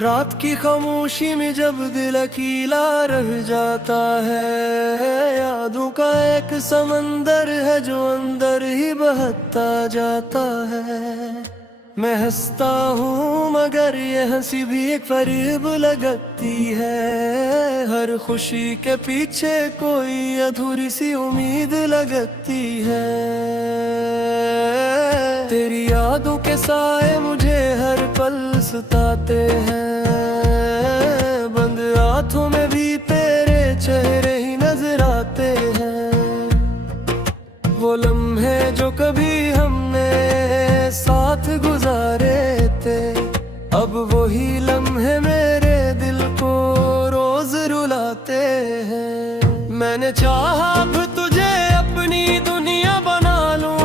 रात की खामोशी में जब दिल अकेला रह जाता है, यादों का एक समंदर है जो अंदर ही बहता जाता है। मैं हंसता हूँ मगर ये हंसी भी एक फरेब लगती है। हर खुशी के पीछे कोई अधूरी सी उम्मीद लगती है। तेरी यादों के साए मुझे हर पल सताते हैं। बंद आँखों में भी तेरे चेहरे ही नजर आते हैं। वो लम्हे जो कभी हमने साथ गुजारे थे, अब वही लम्हे मेरे दिल को रोज रुलाते हैं। मैंने चाहा अब तुझे अपनी दुनिया बना लूं,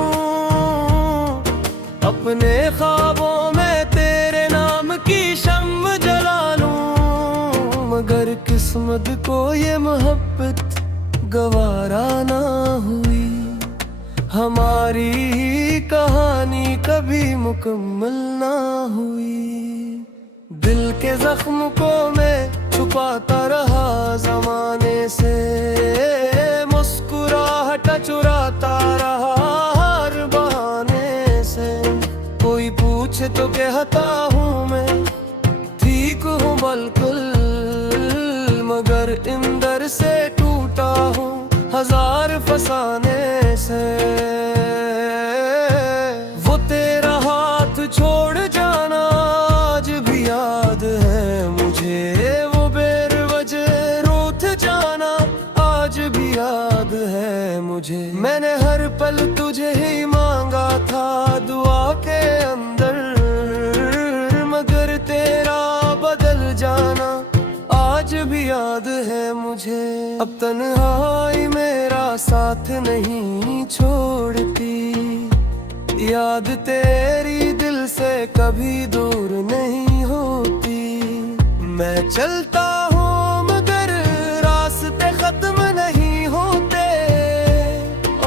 अपने ख्वाबों में तेरे नाम की शम्म जला लूं। मगर किस्मत को ये मोहब्बत गवारा ना हुई। हमारी कहानी कभी मुकम्मल ना हुई। दिल के जख्म को मैं छुपाता रहा ज़माने से, मुस्कुराहट चुराता रहा हर बहाने से। कोई पूछे तो कहता हूँ मैं ठीक हूँ बिल्कुल, मगर अंदर से टूटा हूँ हजार फसाने से। वो तेरा हाथ छोड़ जाना आज भी याद है मुझे। वो बेवजह रूठ जाना आज भी याद है मुझे। मैंने हर पल तुझे ही मांगा था दुआ के अंदर, मगर तेरा बदल जाना आज भी याद है मुझे। अब तन्हाई मेरा साथ नहीं छोड़ती, याद तेरी दिल से कभी दूर नहीं होती। मैं चलता हूँ मगर रास्ते खत्म नहीं होते,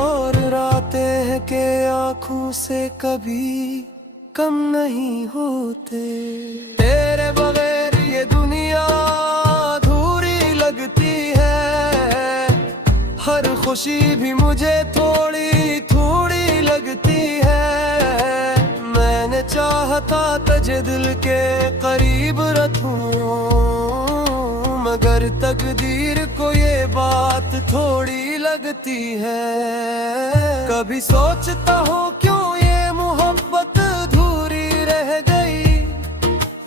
और रातें हैं के आँखों से कभी कम नहीं होते। तेरे बगैर ये दुनिया अधूरी लगती है। हर खुशी भी मुझे थोड़ी थोड़ी लगती है। मैंने चाहता तुझे दिल के करीब रखूं, मगर तकदीर को ये बात थोड़ी लगती है। कभी सोचता हूँ क्यों ये मोहब्बत अधूरी रह गई,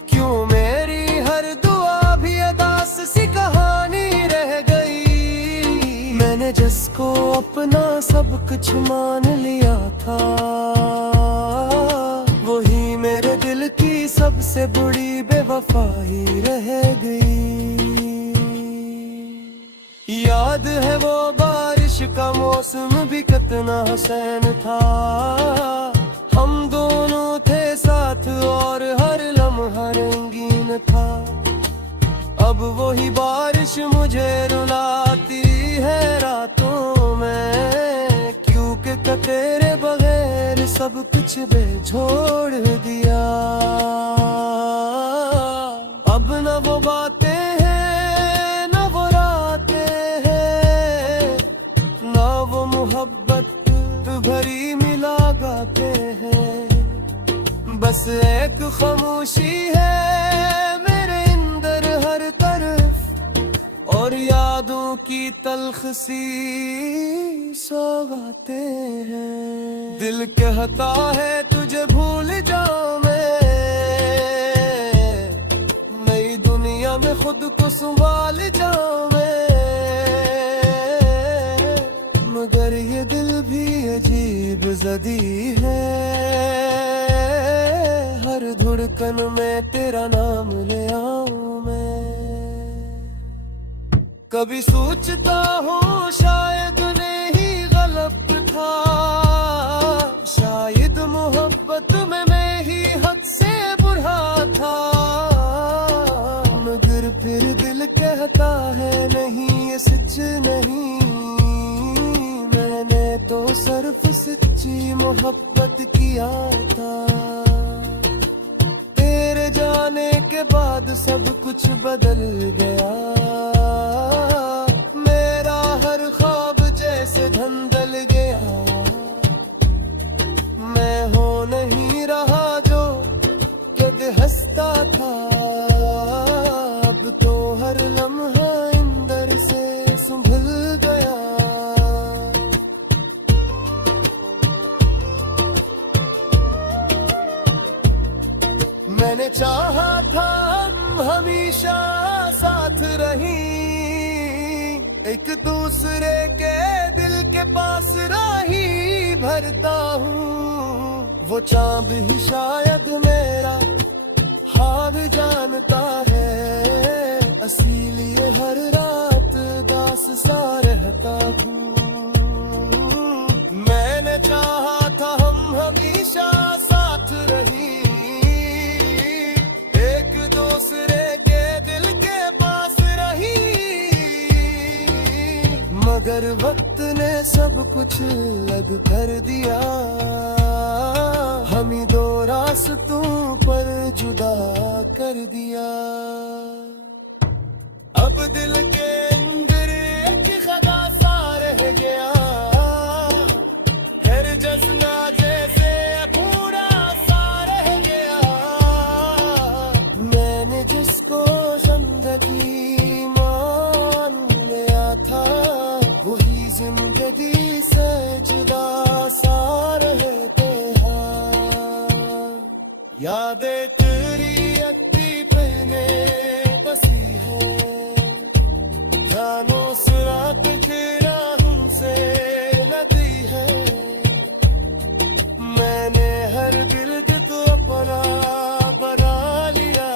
क्यों मेरी हर दुआ भी अदास सी कहानी रह गई। मैंने जिसको अपना सब कुछ मान लिया था, वही मेरे दिल की सबसे बड़ी बेवफाई रह गई। याद है वो बारिश का मौसम भी कितना हसीन था। हम दोनों थे साथ और हर लम्हा रंगीन था। अब वही बारिश मुझे रुलाती है रातों में, क्योंकि तेरे बगैर सब कुछ बेछोड़ दिया। अब न वो बातें हैं न वो रातें हैं, न वो मोहब्बत भरी मिला गाते हैं। बस एक खामोशी है मेरे अंदर हर तरफ, और यादों की तल्ख सी सौगातें हैं। दिल कहता है तुझे भूल जाऊं मैं, नई दुनिया में खुद को संभाल जाऊं मैं। मगर ये दिल भी अजीब जदी है, हर धड़कन में तेरा नाम ले आऊं मैं। कभी सोचता हूँ शायद नहीं गलत था, शायद मोहब्बत में मैं ही हद से बुरा था। मगर फिर दिल कहता है नहीं ये सच नहीं, मैंने तो सिर्फ सच्ची मोहब्बत किया था। तेरे जाने के बाद सब कुछ बदल गया। मेरा हर ख्वाब जैसे धंधल गया। मैं हो नहीं रहा जो कद हंसता था। अब तो हर लम्हा अंदर से संभल गया। मैंने चाहा था हम हमेशा साथ रहीं, एक दूसरे के दिल के पास राही भरता हूँ। वो चांद ही शायद मेरा हाल जानता है, इसीलिए हर रात दास सा रहता हूँ। मैंने चाहा था हम हमेशा साथ रहीं, एक दूसरे के दिल के पास रही। मगर वक्त ने सब कुछ अलग कर दिया। हम ही दो रास्तों पर जुदा कर दिया। अब दिल के अंदर एक खदा सा रह गया, हर जज्बा जैसे पूरा सा रह गया। मैंने जिसको जिंदगी मान लिया था, वही जिंदगी से जुदा सा रहते हैं। यादें तेरी अक्ति पहने बसी है, जानो सुराग तेरा हमसे लगी है। मैंने हर गिर्द तो अपना बना लिया,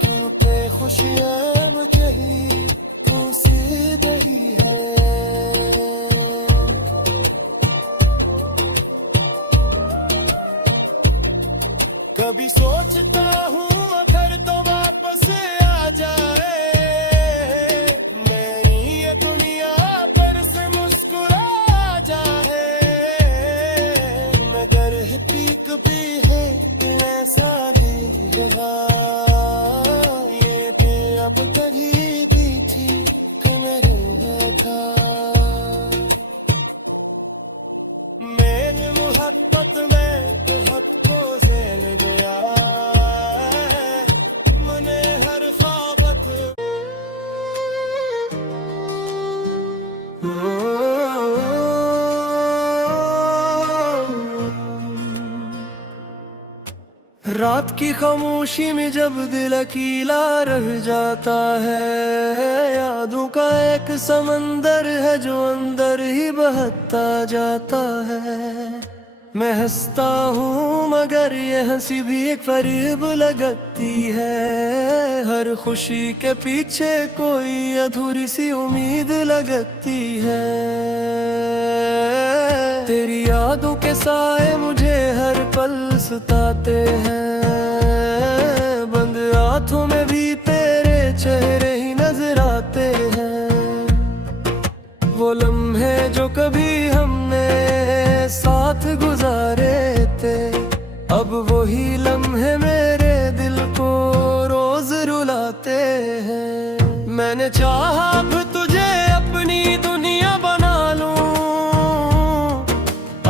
क्योंकि खुशियाँ मुझे ही खुशी दही है। कभी सोचता हूँ अगर तो वापस आ जाए, मेरी ये दुनिया पर से मुस्कुरा जाए। मगर पीक भी है ऐसा भी रहा, ये भी अब करीबी थी कि मेरे था। मेरी मोहब्बत में तो हद को झेल गया, मैंने हर ख्वाबत। रात की खामोशी में जब दिल अकेला रह जाता है, यादों का एक समंदर है जो अंदर ही बहता जाता है। मैं हंसता हूँ मगर ये हंसी भी एक फरेब लगती है। हर खुशी के पीछे कोई अधूरी सी उम्मीद लगती है। तेरी यादों के साए मुझे हर पल सताते हैं, बंद आँखों में भी तेरे चेहरे ही नजर आते हैं। वो लम्हे जो कभी हमने साथ गुजारे थे, अब वही लम्हे मेरे दिल को रोज रुलाते हैं। मैंने चाहा अब तुझे अपनी दुनिया बना लूं,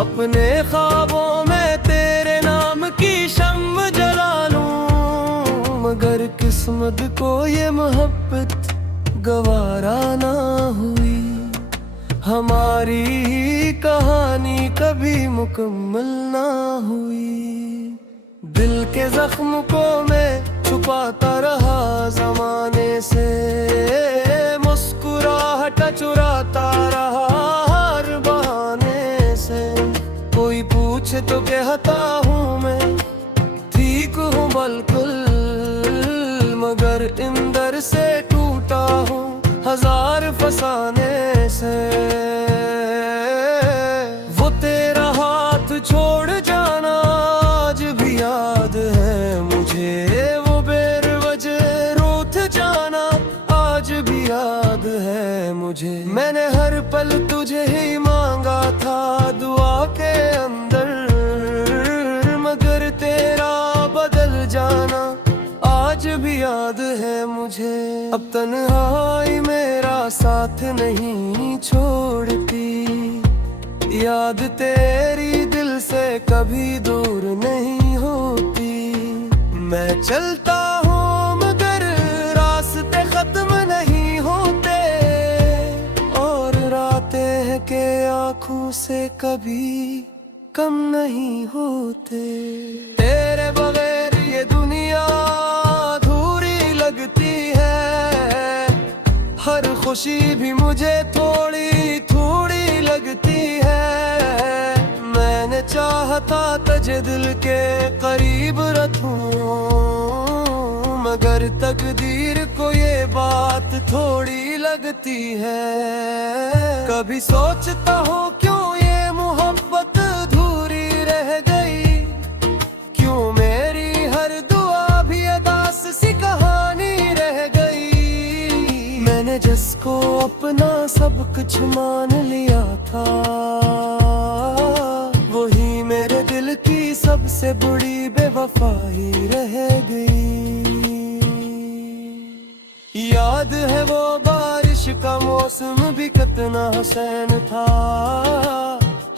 अपने ख्वाबों में तेरे नाम की शम्म जला लूं। मगर किस्मत को ये मोहब्बत गवारा ना हुई, हमारी ही कहानी कभी मुकम्मल ना हुई। दिल के जख्म को मैं छुपाता रहा ज़माने से, मुस्कुराहट चुराता रहा हर बहाने से। कोई पूछे तो कहता हूँ मैं ठीक हूँ बिल्कुल, मगर अंदर से टूटा हूँ हजार फसाने से। वो तेरा हाथ छोड़ जाना आज भी याद है मुझे, वो बेवजह रूठ जाना आज भी याद है मुझे। मैंने हर पल तुझे ही मांगा था दुआ के अंदर, मगर तेरा बदल जा अब तन्हाई मेरा साथ नहीं छोड़ती, याद तेरी दिल से कभी दूर नहीं होती। मैं चलता हूँ मगर रास्ते खत्म नहीं होते, और रातें हैं के आँखों से कभी कम नहीं होते। तेरे बगैर ये दुनिया अधूरी लगती है, हर खुशी भी मुझे थोड़ी थोड़ी लगती है। मैंने चाहता तुझे दिल के करीब रखूं, मगर तकदीर को ये बात थोड़ी लगती है। कभी सोचता हूँ क्यों ये मोहब्बत अधूरी रह गई, क्यों मेरी हर दुआ भी अदास सी कहानी रह गई। मैंने जिसको अपना सब कुछ मान लिया था, वही मेरे दिल की सबसे बड़ी बेवफाई रह गई। याद है वो बारिश का मौसम भी कितना हसीन था,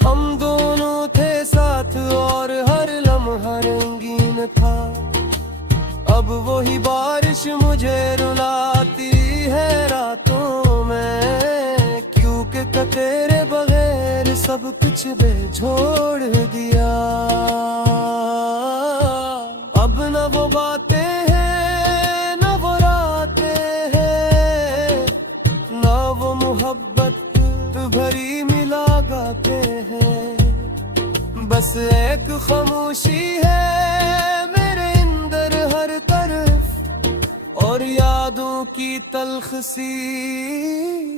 हम दोनों थे साथ और हर लम्हा रंगीन था। अब वही बारिश मुझे रुलाती है रातों में, क्योंकि तेरे बगैर सब कुछ बेजोड़ दिया। अब न वो बातें हैं न वो रातें हैं, ना वो मोहब्बत भरी मिला गाते हैं। बस एक खामोशी है मेरे अंदर हर तरफ, और यादों की तल्ख सी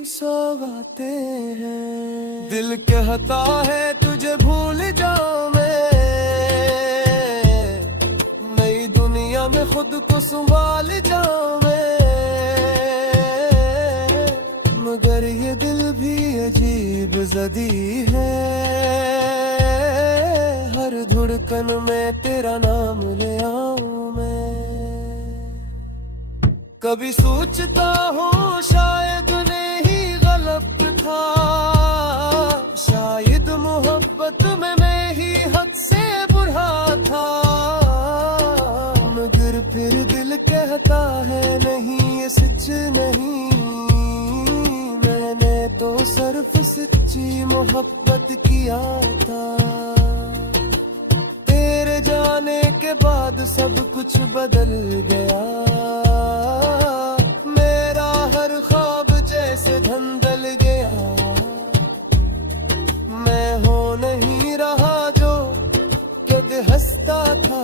सौगातें हैं। दिल कहता है तुझे भूल जाऊं मैं, नई दुनिया में खुद को संभाल जाऊं मैं, मगर ये दिल भी अजीब जदी है, हर धड़कन में तेरा नाम ले आऊं मैं। कभी सोचता हूँ शायद नहीं गलत था, शायद मोहब्बत में मैं ही हद से बुरा था, मगर फिर दिल कहता है नहीं ये सच नहीं। मैंने तो सिर्फ सच्ची मोहब्बत किया था, तेरे जाने के बाद सब कुछ बदल गया। मेरा हर ख्वाब जैसे धंधल गया, मैं हो नहीं रहा जो कद हंसता था।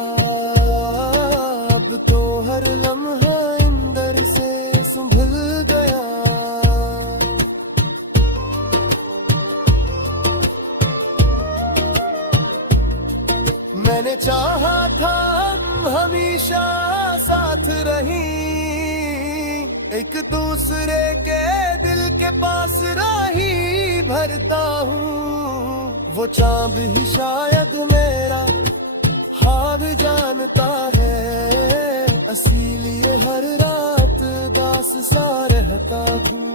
अब तो हर लम्हा अंदर से संभल गया। मैंने चाहा था हम हमेशा साथ रहीं, एक दूसरे के दिल के पास राही भरता हूँ। वो चाँद ही शायद मेरा हाल जानता है, इसीलिए हर रात दास सा रहता हूँ।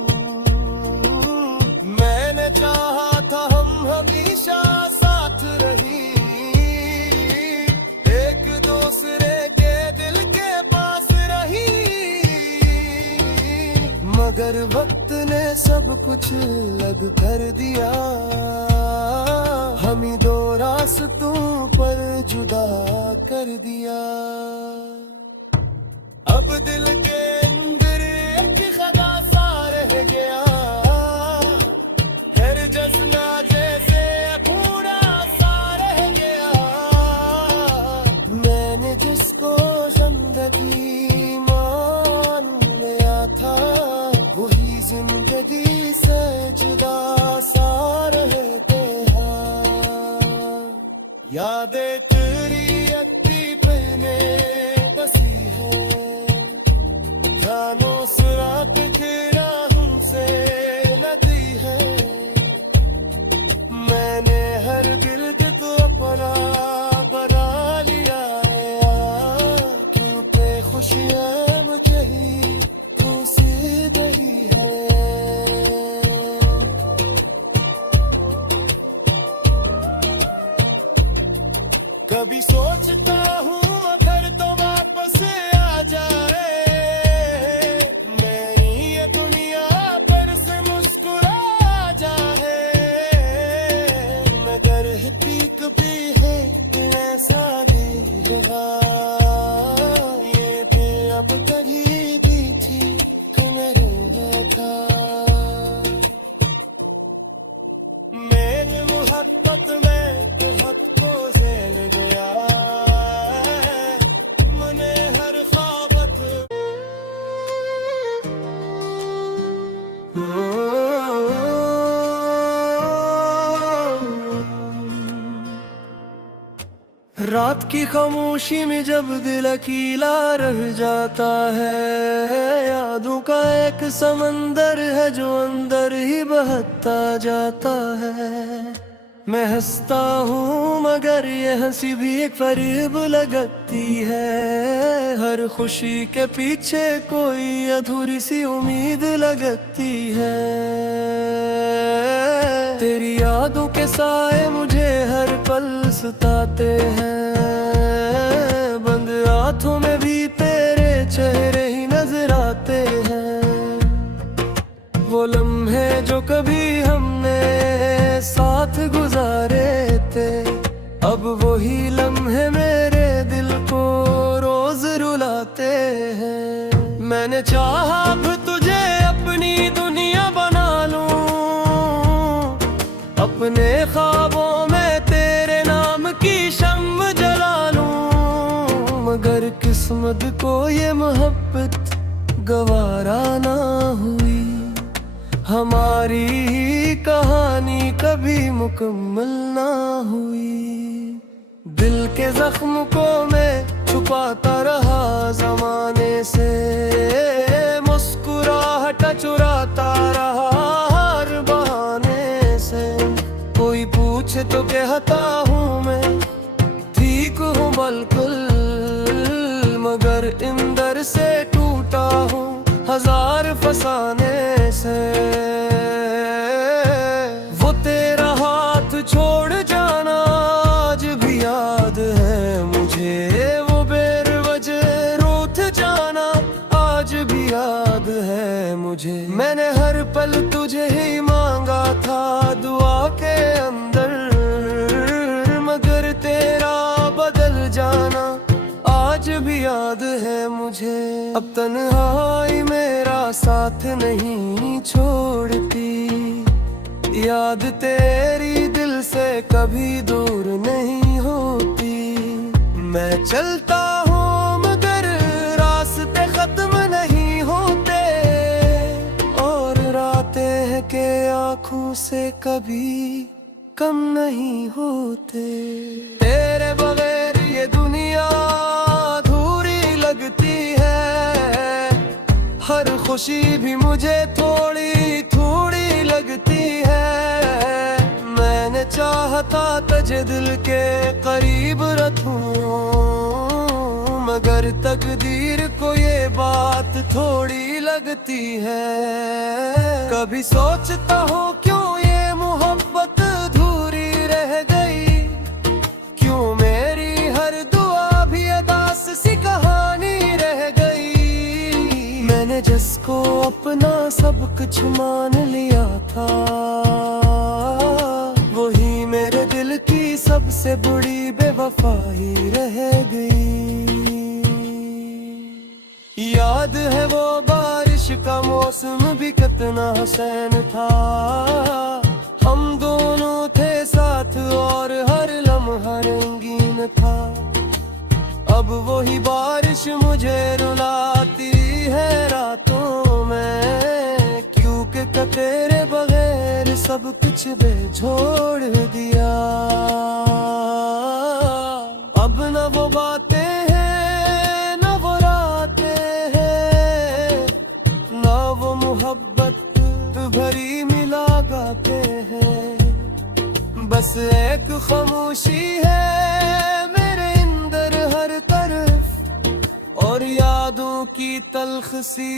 मैंने चाहा था हम हमेशा साथ रहीं, दूसरे के दिल के पास रही, मगर वक्त ने सब कुछ अलग कर दिया। हम ही दो रास्तों पर जुदा कर दिया। अब दिल के अंदर एक खदा सा रह गया, हर जश्ना जैसे पूरा सा रह गया। मैंने जिसको जिंदगी मान लिया था, वही जिंदगी से जुदा सा रहते हैं। यादें तेरी अक्ति पहने बसी है, जानो सुराग के राहों से लगी है। मैंने हर गिर्द को अपना बना लिया है, क्योंकि खुशियाँ मुझे ही खुशी कभी सोचता हूँ मगर तो वापस आ जाए, मेरी ये दुनिया पर से मुस्कुरा जाए। मगर पीक भी है ऐसा भी रहा, ये दिल अब करीबी थी तो मेरे था। मेरी मोहब्बत में तो हद को झेल गया, मने हर ख्वाबत। रात की खामोशी में जब दिल अकेला रह जाता है, यादों का एक समंदर है जो अंदर ही बहता जाता है। मैं हंसता हूँ मगर ये हंसी भी एक फरेब लगती है, हर खुशी के पीछे कोई अधूरी सी उम्मीद लगती है। तेरी यादों के साए मुझे हर पल सताते हैं, बंद आँखों में भी तेरे चेहरे ही नजर आते हैं। वो लम्हे जो कभी हमने साथ गुजारे थे, अब वही लम्हे मेरे दिल को रोज रुलाते हैं। मैंने चाहा अब तुझे अपनी दुनिया बना लूं, अपने ख्वाबों में तेरे नाम की शम्म जला लूं, मगर किस्मत को ये मोहब्बत गवारा ना हुई। हमारी ही कहानी कभी मुकम्मल ना हुई। दिल के जख्म को मैं छुपाता रहा जमाने से, मुस्कुराहट चुराता रहा हर बहाने से। कोई पूछे तो कहता हूँ मैं ठीक हूँ बिल्कुल, मगर अंदर से टूटा हूँ हजार फसाने से। वो तेरा हाथ छोड़ जाना आज भी याद है मुझे, वो बेवजह रूठ जाना आज भी याद है मुझे। मैंने हर पल तुझे ही मांगा था दुआ के अंदर, मगर तेरा बदल जाना आज भी याद है मुझे। अब तन्हाई मेरा साथ नहीं छोड़ती, याद तेरी दिल से कभी दूर नहीं होती। मैं चलता हूँ मगर रास्ते खत्म नहीं होते, और रातें हैं के आँखों से कभी कम नहीं होते। तेरे बगैर ये दुनिया लगती है, हर खुशी भी मुझे थोड़ी थोड़ी लगती है। मैंने चाहता तुझे दिल के करीब रखूं, मगर तकदीर को ये बात थोड़ी लगती है। कभी सोचता हूँ क्यों ये मोहब्बत अधूरी रह गई, क्यों मेरी हर दुआ भी अदास सी कहानी रह गई। मैंने जिसको अपना सब कुछ मान लिया था, वही मेरे दिल की सबसे बड़ी बेवफाई रह गई। याद है वो बारिश का मौसम भी कितना हसीन था, हम दोनों थे साथ और हर लम्हा रंगीन था। अब वही बारिश मुझे रुलाती है रातों में, क्योंकि तेरे बगैर सब कुछ बेछोड़ दिया। अब न वो बातें हैं न वो रातें हैं, न वो मोहब्बत भरी मिला गाते हैं। बस एक खामोशी है मेरे अंदर हर तरफ, और यादों की तल्ख सी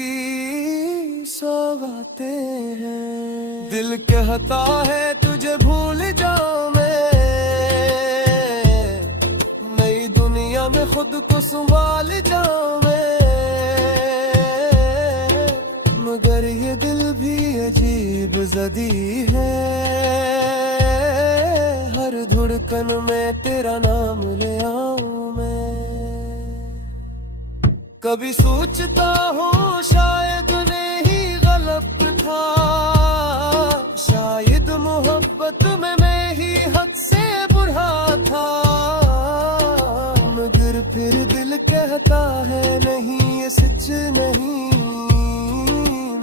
सौगातें हैं। दिल कहता है तुझे भूल जाऊं मैं खुद को संभाल जाऊं मैं, मगर ये दिल भी अजीब जदी है, हर धड़कन में तेरा नाम ले आऊं मैं। कभी सोचता हूँ शायद नहीं गलत था, शायद मोहब्बत में मैं ही हद से बुरा था, मगर फिर दिल कहता है नहीं ये सच नहीं,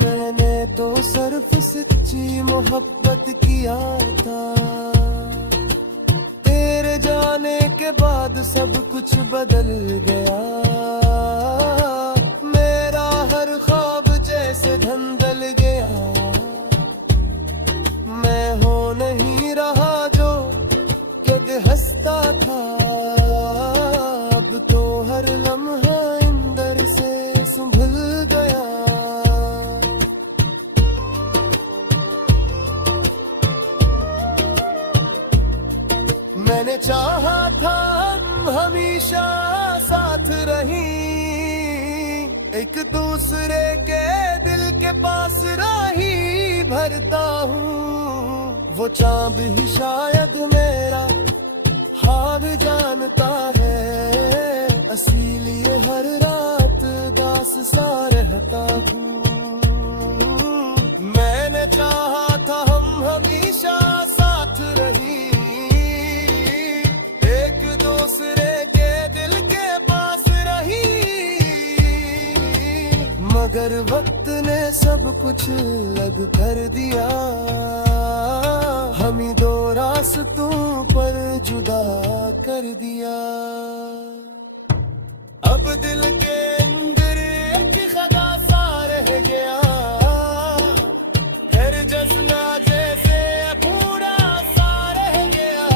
मैंने तो सिर्फ सच्ची मोहब्बत किया था। तेरे जाने के बाद सब कुछ बदल गया, मेरा हर ख्वाब जैसे धंधल गया, मैं हो नहीं रहा जो कद हंसता था, अब तो हर लम्हा अंदर से संभल गया। मैंने चाहा था हम हमेशा साथ रहीं, एक दूसरे के दिल के पास राही भरता हूँ, वो चाँद ही शायद मेरा हाल जानता है, इसीलिए हर रात दास सा रहता हूँ। मैंने चाहा था हम हमेशा साथ रहीं, मगर वक्त ने सब कुछ अलग कर दिया, हम ही दो रास्तों पर जुदा कर दिया। अब दिल के अंदर एक खदा सा रह गया, हर जश्ना जैसे पूरा सा रह गया,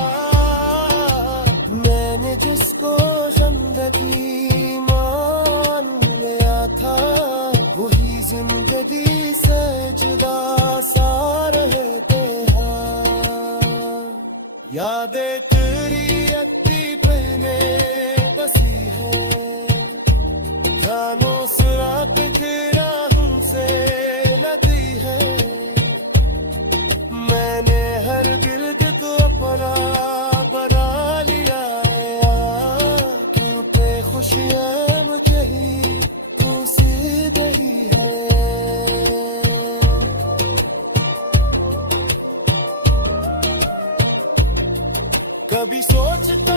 मैंने जिसको जिंदगी मान लिया था, वही जिंदगी से जुदा सा रहते हैं। यादें तेरी अक्ति पहने बसी है, जानो सुराग तेरा हमसे लगी है, मैंने हर गिर्द को अपना बना लिया, क्योंकि खुशियाँ मुझे ही खुशी गई है। कभी सोचता